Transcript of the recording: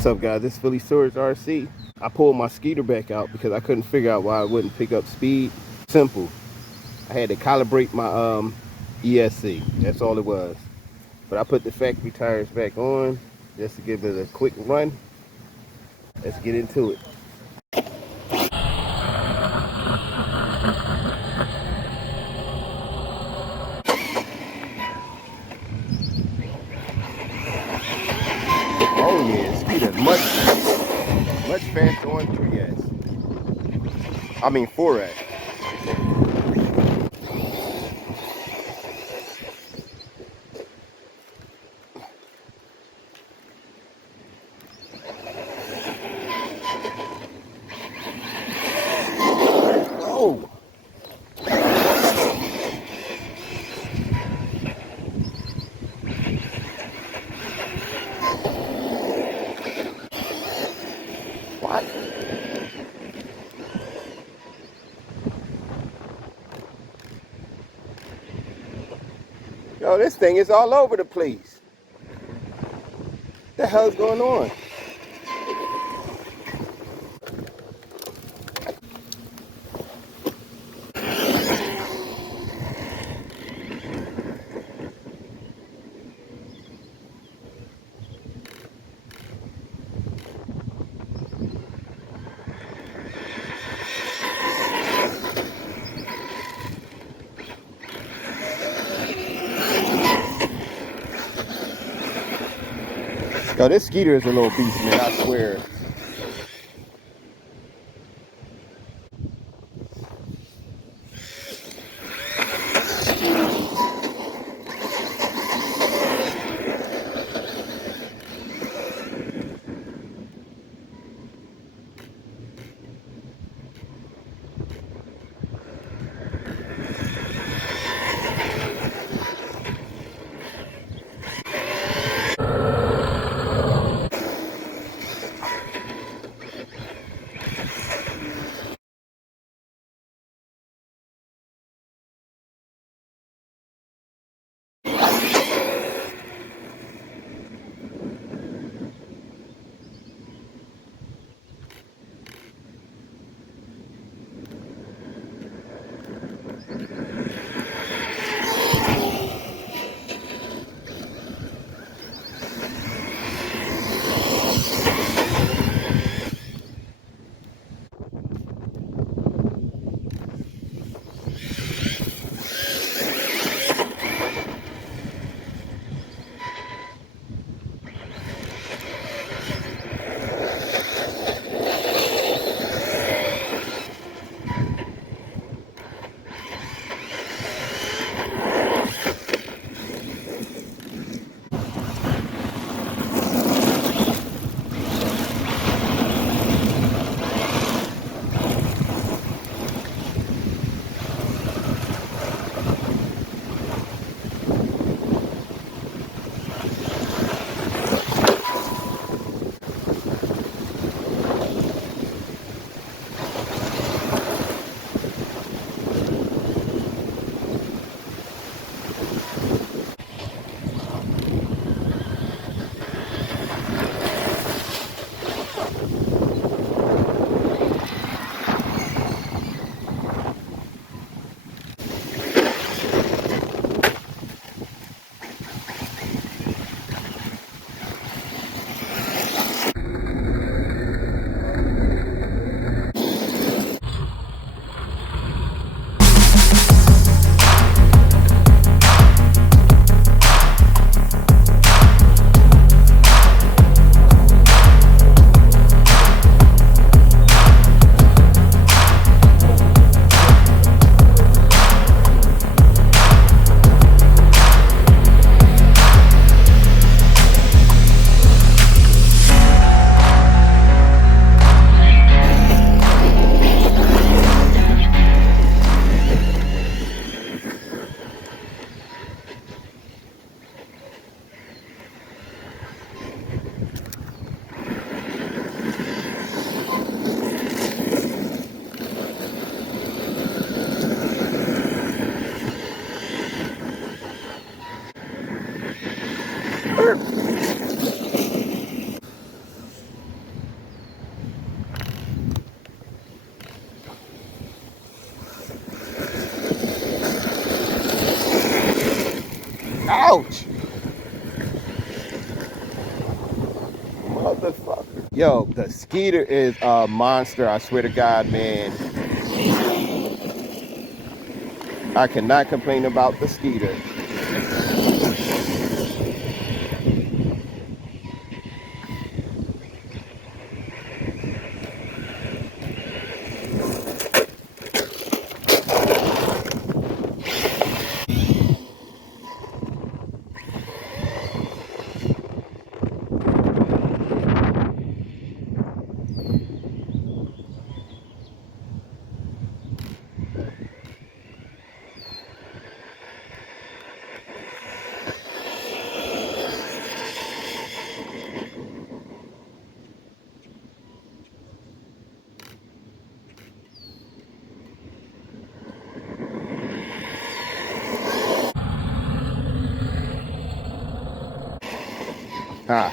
What's up, guys? This is Phillyswords RC. I pulled my SKETER back out because I couldn't figure out why it wouldn't pick up speed. Simple. I had to calibrate my ESC. That's all it was. But I put the factory tires back on just to give it a quick run. Let's get into it. Oh yeah, SKETER much faster on 3S. I mean 4S. Oh! What? Yo, this thing is all over the place. What the hell is going on? Yo, this SKETER is a little beast, man, I swear. Ouch! Motherfucker. Yo, the SKETER is a monster, I swear to God, man. I cannot complain about the SKETER. Ah.